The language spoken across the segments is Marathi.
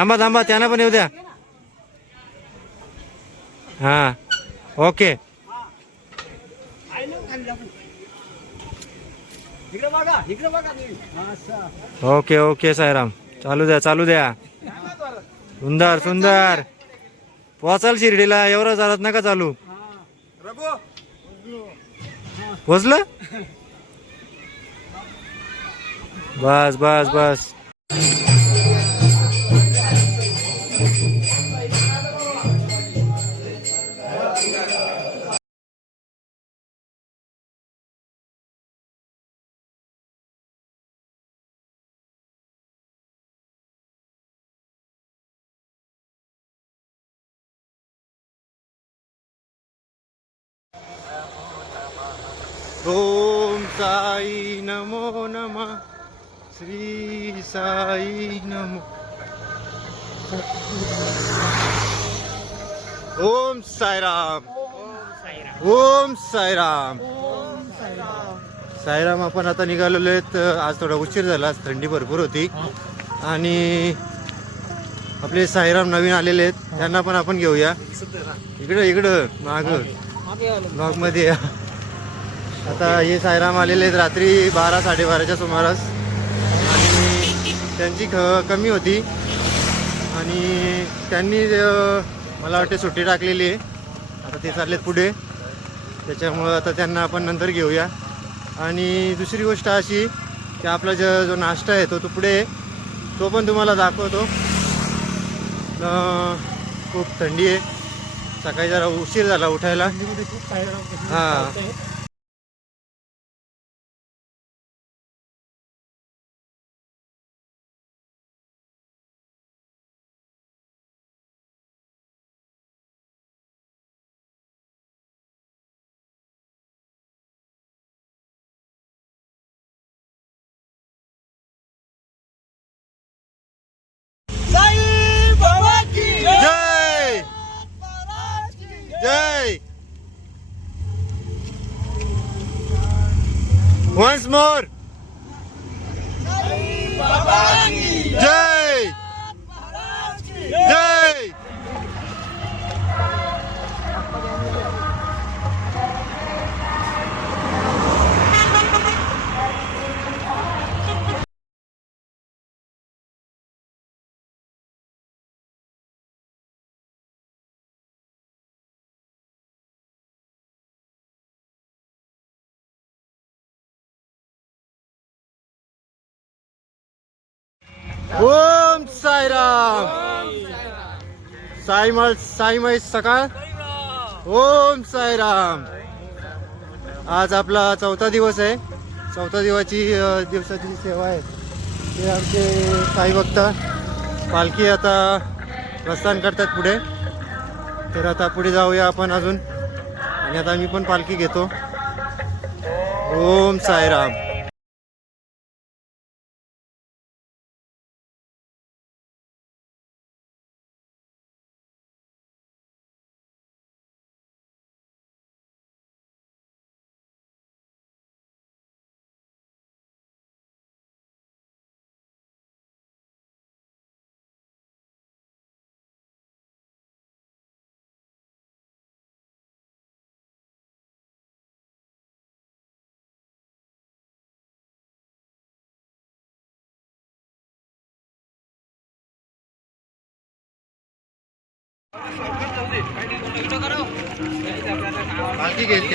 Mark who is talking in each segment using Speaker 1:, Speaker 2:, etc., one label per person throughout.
Speaker 1: थांबा थांबा त्यांना पण येऊ द्या. हा ओके. Okay okay Sairam. चालू द्या चालू द्या. सुंदर सुंदर. पोचाल शिर्डीला एवढं चालत नका चालू. पोचलं? बस बस बस. श्री साई नमो. ओम साईराम. ओम साईराम. साईराम आपण आता निघालेलो आहेत. आज थोडा उशीर झाला आज थंडी भरपूर होती. आणि आपले साईराम नवीन आलेले आहेत. त्यांना पण आपण घेऊया. इकडं इकडं माग. ब्लॉगमध्ये या. आता हे साईराम आलेले आहेत रात्री बारा साडेबाराच्या सुमारास. त्यांची ख कमी होती. आणि त्यांनी मला वाटते सुट्टी टाकलेली आहे. आता ते चाललेत पुढे. त्याच्यामुळं आता त्यांना आपण नंतर घेऊया. आणि दुसरी गोष्ट अशी की आपला जो जो नाश्ता आहे तो तो पुढे आहे. तो पण तुम्हाला दाखवतो. खूप थंडी आहे. सकाळी जरा उशीर झाला उठायला. हां. Once more Om Sairam. साईमळ साईमय सकाळ? ओम साईराम. आज आपला चौथा दिवस आहे. चौथा दिवसाची दिवसाची सेवा आहे. ते आमचे साई भक्त पालखी आता प्रस्थान करतात पुढे. तर आता पुढे जाऊया आपण अजून. आणि आता मी पण पालखी घेतो. ओम साईराम. पालखी घ्यायची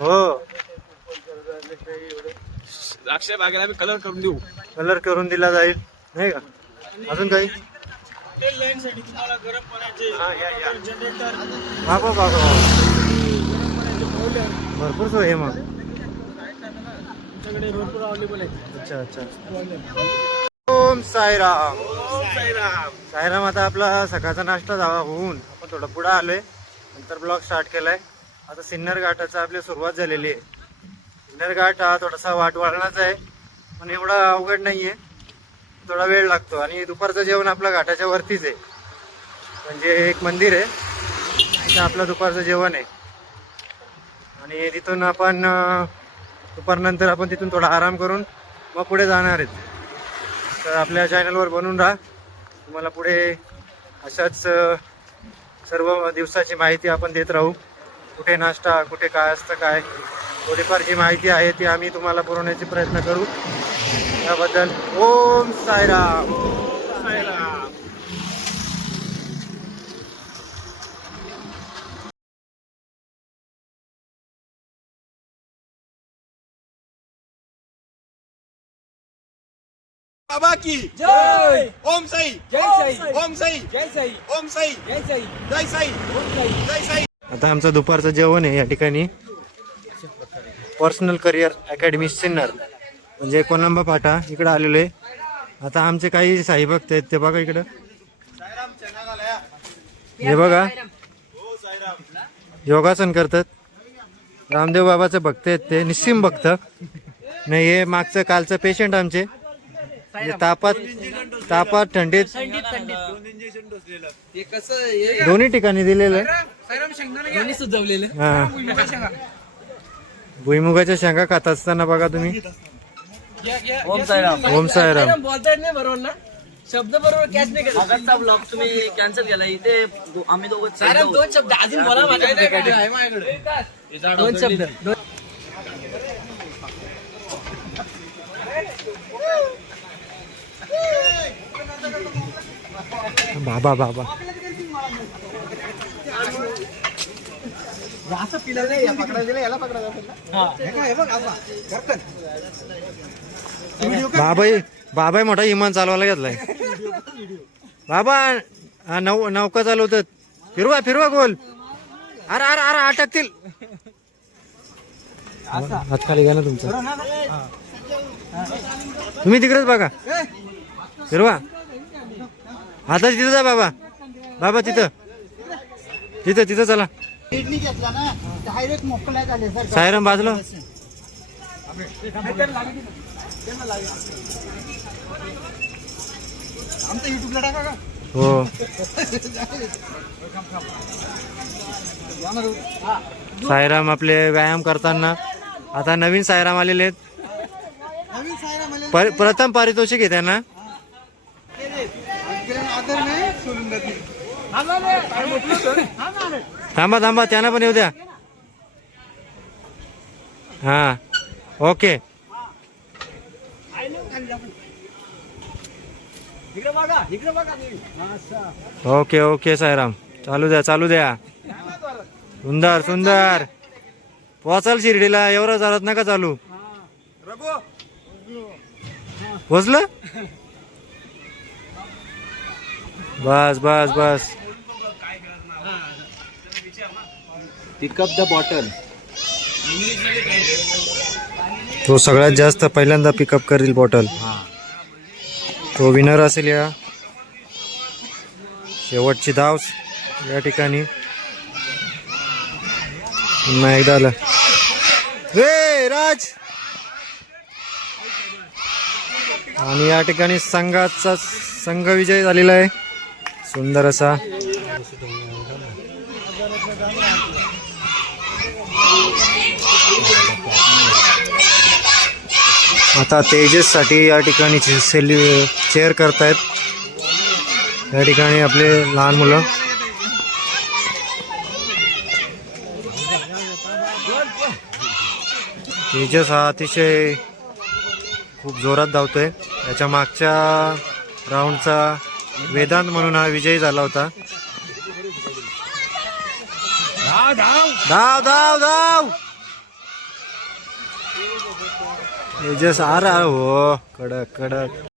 Speaker 1: हो.
Speaker 2: द्राक्ष बागेला आम्ही कलर करून देऊ.
Speaker 1: कलर करून दिला जाईल. नाही का? अजून काही?
Speaker 2: साठी तुम्हाला गरम पाण्याचे जनरेटर
Speaker 1: बाबा बाबा भरपूर सोय आहे मग.
Speaker 2: तुमच्याकडे भरपूर अवेलेबल आहेत.
Speaker 1: अच्छा अच्छा. ओम साईराम. साईराम. आता आपला सकाळचा नाश्ता जावा होऊन. आपण थोडं पुढं आलोय. नंतर ब्लॉग स्टार्ट केलाय. आता सिन्नर घाटाचा आपली सुरुवात झालेली आहे. सिन्नर घाट हा थोडासा वाट वळणाचा आहे. पण एवढा अवघड नाही आहे थोडा वेळ लागतो. आणि दुपारचं जेवण आपलं घाटाच्या वरतीच आहे. म्हणजे एक मंदिर आहे. इथं आपलं दुपारचं जेवण आहे. आणि तिथून आपण दुपारनंतर आपण तिथून थोडा आराम करून मग पुढे जाणार आहेत. तर आपल्या चॅनलवर बनून राहा. तुम्हाला पुढे अशाच सर्व दिवसाची माहिती आपण देत राहू. कुठे नाश्ता कुठे काय असतं काय? थोडीफार जी माहिती आहे ती आम्ही तुम्हाला पुरवण्याचे प्रयत्न करू. त्याबद्दल ओम साईराम.
Speaker 2: बाबा की
Speaker 3: जय.
Speaker 2: ओम साई.
Speaker 3: जय साई.
Speaker 2: ओम साई.
Speaker 3: जय साई.
Speaker 2: ओम साई.
Speaker 3: जय साई.
Speaker 2: जय साई. जय साई.
Speaker 1: आता आमचं दुपारचं जेवण आहे या ठिकाणी. पर्सनल करिअर अकॅडमी सिन्नर म्हणजे कोलंबा फाटा इकडं आलेलो आहे. आता आमचे काही साई भक्त आहेत ते बघा इकडं. हे बघा. योगासन करतात. रामदेव बाबाचे भक्त आहेत ते निस्सिम भक्त. नाही हे मागचं कालचं पेशंट आमचे. म्हणजे तापात तापात थंडीत दोन्ही ठिकाणी दिलेलं आहे.
Speaker 3: सुचवलेले
Speaker 1: हा. भुईमुगाच्या शेंगा. खात असताना बघा तुम्ही.
Speaker 3: ओम साईराम.
Speaker 1: ओम साईराम.
Speaker 3: बोलता येत नाही बरोबर ना? शब्द बरोबर कॅच नाही
Speaker 4: आगाचा ब्लॉग तुम्ही कॅन्सल केला. इथे दो- आम्ही दोघं
Speaker 3: साईराम दोन शब्द अजून बोला माझ्याकडे. दोन शब्द. दोन-
Speaker 1: बाबा बाबा. बाबाई बाबाई मोठा इमान चालवायला घेतलाय. बाबा हा नौ नौका चालवतात. फिरवा फिरवा गोल. अरे अरे अरे अटकतील. हात खाली घ्या ना तुमचा. तुम्ही तिकडेच बघा. फिरवा. आता तिथं जा बाबा. बाबा तिथं. तिथं तिथं चला. सायरम बाजलो हो. साईराम आपले व्यायाम करताना. आता नवीन साईराम आलेले आहेत. प्रथम पारितोषिक आहे त्यांना
Speaker 5: आदर नाही सोडून जाते
Speaker 1: थांबा थांबा त्यांना पण येऊ द्या. हा ओके. Okay okay Sairam. चालू द्या चालू द्या. सुंदर सुंदर. पोचाल शिर्डीला एवढं चालत नका चालू. पोचलं? बस बस बस.
Speaker 3: पिकअप द बॉटल
Speaker 1: तो सगळ्यात जास्त पहिल्यांदा पिकअप करेल बॉटल तो विनर असेल या. शेवटची धाव या ठिकाणी. पुन्हा एकदा आलं. रे राज! आणि या ठिकाणी संघाचा संघ विजय झालेला आहे. सुंदर असा. आता तेजससाठी या ठिकाणी सेल्यू चेअर करत करतायत. या ठिकाणी आपले लहान मुलं. तेजस हा अतिशय खूप जोरात धावतोय. याच्या मागच्या राऊंडचा वेदांत म्हणून हा विजयी झाला होता. धाव धाव. धाव तेजस आ रहा है हो. कडक कडक.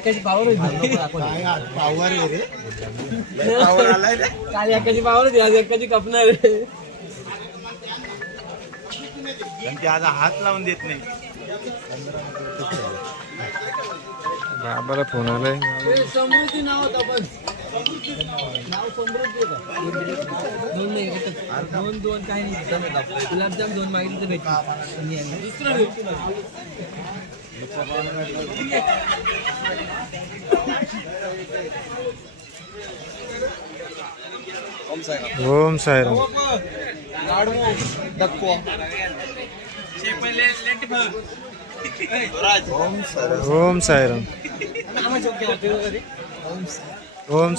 Speaker 4: एकाची पावर
Speaker 5: पावर आहे रे?
Speaker 4: काल एकाची पावर होती आज एकाची कपणार
Speaker 2: आज हात लावून देत नाही.
Speaker 1: बाबाला फोन आलाय.
Speaker 4: समृद्धी नाव होतं पण. नाव समृद्धी होतं. दोन नाही. दोन दोन काही नाही. गुलाबजाम दोन मागितले तर भेटतील. दुसरं
Speaker 1: ओम साईराम. ओम साईराम. ओम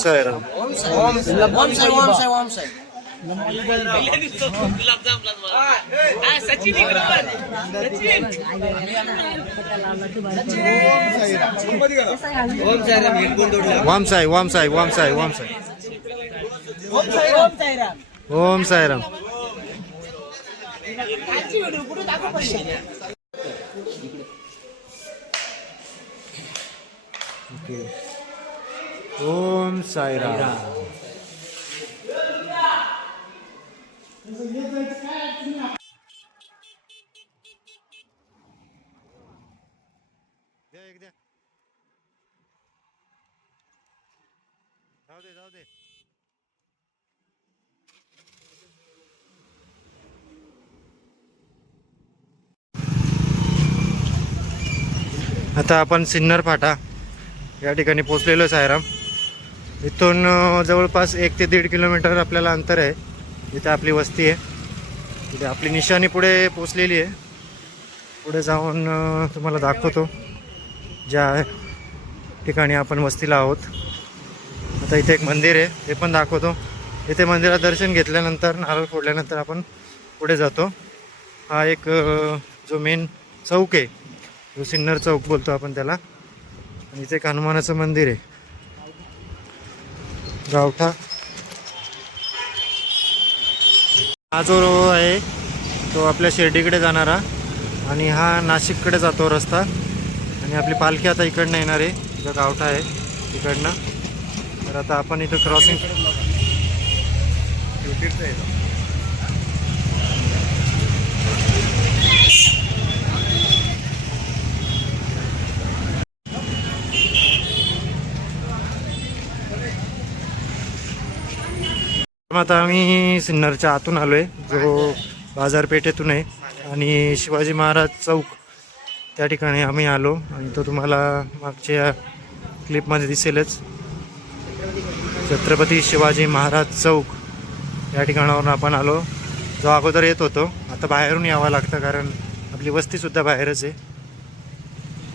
Speaker 1: साईराम वाम साई वाम साई वाम साई वाम साई. ओम साईराम. ओके ओम साईराम. द्या एक द्या जाऊ दे जाऊ दे आता आपण सिन्नर फाटा या ठिकाणी पोचलेलो आहे सायराम. इथून जवळपास एक ते दीड किलोमीटर आपल्याला अंतर आहे. इथे आपली वस्ती आहे. इथे आपली निशाणी पुढे पोचलेली आहे. पुढे जाऊन तुम्हाला दाखवतो ज्या ठिकाणी आपण वस्तीला आहोत. आता इथे एक मंदिर आहे ते पण दाखवतो. इथे मंदिरात दर्शन घेतल्यानंतर नारळ फोडल्यानंतर आपण पुढे जातो. हा एक जो मेन चौक आहे जो सिन्नर चौक बोलतो आपण त्याला. आणि इथे एक हनुमानाचं मंदिर आहे. गावठा. हा जो रो आहे तो आपल्या शिर्डीकडे जाणारा आणि हा नाशिककडे जातो रस्ता. आणि आपली पालखी आता इकडनं येणार आहे. जो गावठा आहे इकडनं तर आता आपण इथं क्रॉसिंग आता आम्ही सिन्नरच्या आतून आलो आहे जो बाजारपेठेतून आहे. आणि शिवाजी महाराज चौक त्या ठिकाणी आम्ही आलो आणि तो तुम्हाला मागच्या क्लिपमध्ये दिसेलच. छत्रपती शिवाजी महाराज चौक या ठिकाणावरून आपण आलो. जो अगोदर येत होतो आता बाहेरून यावं लागतं कारण आपली वस्तीसुद्धा बाहेरच आहे.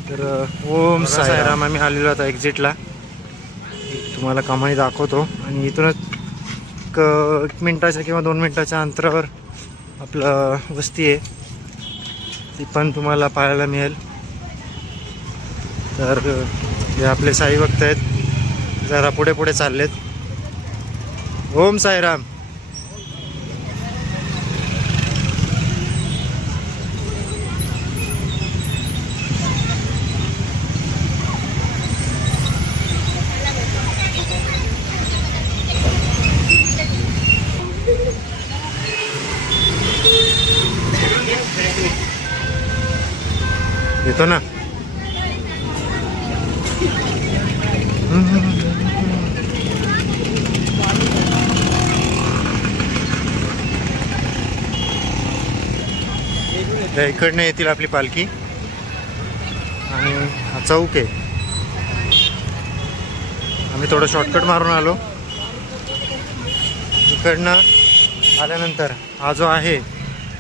Speaker 1: तर ओम साईराम आम्ही आलेलो आता एक्झिटला तुम्हाला कमानी दाखवतो. आणि इथूनच एक एक मिनटाच्या किंवा दोन मिनटाच्या अंतरावर आपलं वस्ती आहे. ती पण तुम्हाला पाहायला मिळेल. तर हे आपले साई भक्त आहेत. जरा पुढे पुढे चाललेत. ओम साईराम येतो ना त्या इकडनं येतील आपली पालखी. आणि हा चौक आहे. आम्ही थोडं शॉर्टकट मारून आलो. इकडनं आल्यानंतर हा जो आहे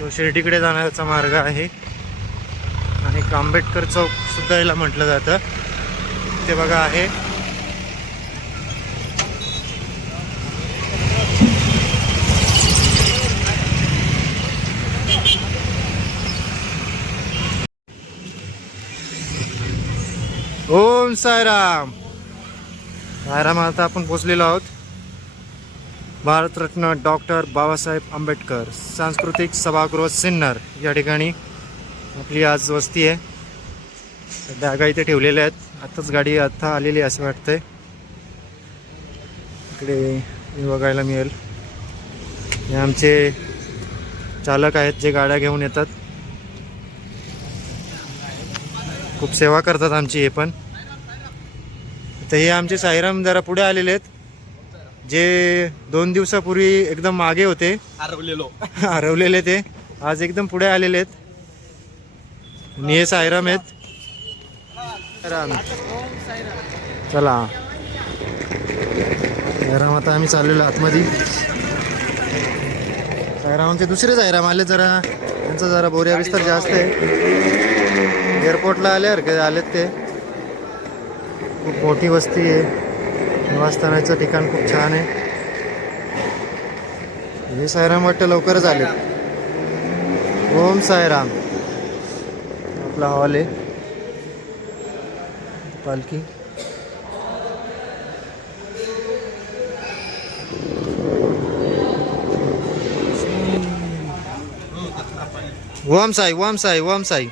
Speaker 1: तो शिर्डीकडे जाण्याचा मार्ग आहे. आणि आंबेडकर चौकसुद्धा याला म्हटलं जातं. ते बघा आहे. ओम सायराम सायराम आता आपण पोचलेलो आहोत. भारतरत्न डॉक्टर बाबासाहेब आंबेडकर सांस्कृतिक सभागृह सिन्नर या ठिकाणी आपली आज वस्ती आहे. बॅगा इथे ठेवलेल्या आहेत. आत्ताच गाडी आत्ता आलेली आहे असं वाटतंय. इकडे बघायला मिळेल. हे आमचे चालक आहेत जे गाड्या घेऊन येतात. खूप सेवा करतात आमची हे पण. तर हे आमचे साईराम जरा पुढे आलेले आहेत. जे दोन दिवसापूर्वी एकदम मागे होते.
Speaker 3: हरवलेलो.
Speaker 1: हरवलेले ते. आज एकदम पुढे आलेले आहेत. आणि हे सायराम आहेत. चला. सायराम आता आम्ही चाललेलो आतमध्ये. सायरामांचे दुसरे सायराम आले जरा. त्यांचा जरा बोऱ्या विस्तार जास्त आहे. एअरपोर्टला आल्यावर का आलेत ते? खूप मोठी वस्ती आहे. निवासस्थानाचं ठिकाण खूप छान आहे. हे सायराम वाटतं लवकरच आले. ओम सायराम आपला हॉल आहे. पालखी. ओम साई ओम साई ओम साई.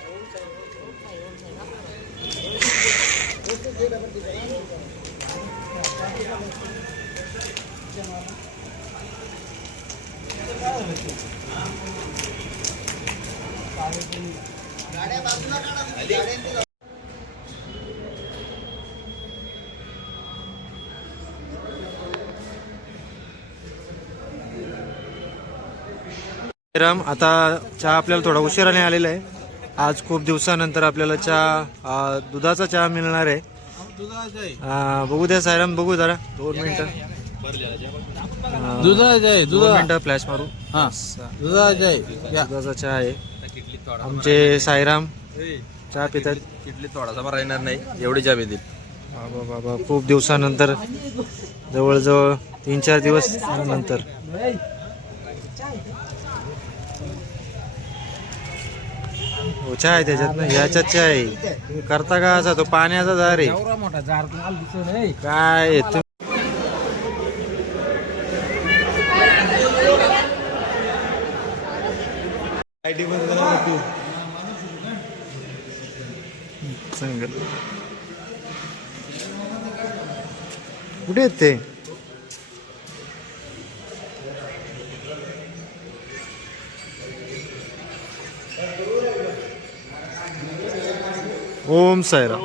Speaker 1: राम आता चहा आपल्याला थोडा उशिराने आलेला आहे. आज खूप दिवसानंतर आपल्याला चहा दुधाचा चहा मिळणार आहे. बघू द्या सायराम बघू जरा. दोन मिनिटं.
Speaker 5: दुधाचा
Speaker 1: फ्लॅश मारू.
Speaker 5: दुधाचा आहे.
Speaker 1: दुधाचा चहा आहे. आमचे सायराम चहा पितात.
Speaker 3: किटली थोडासा बरा येणार नाही. एवढी चहा येतील
Speaker 1: बाबा बाबा खूप दिवसानंतर जवळजवळ तीन चार दिवस नंतर. हो चहा आहे त्याच्यात ना? याच्यात चहा आहे. करता का असा? तो पाण्याचा आहे.
Speaker 4: जार नाही
Speaker 1: काय आयडी बंद सांगत. कुठे आहेत ते? ओम सायरा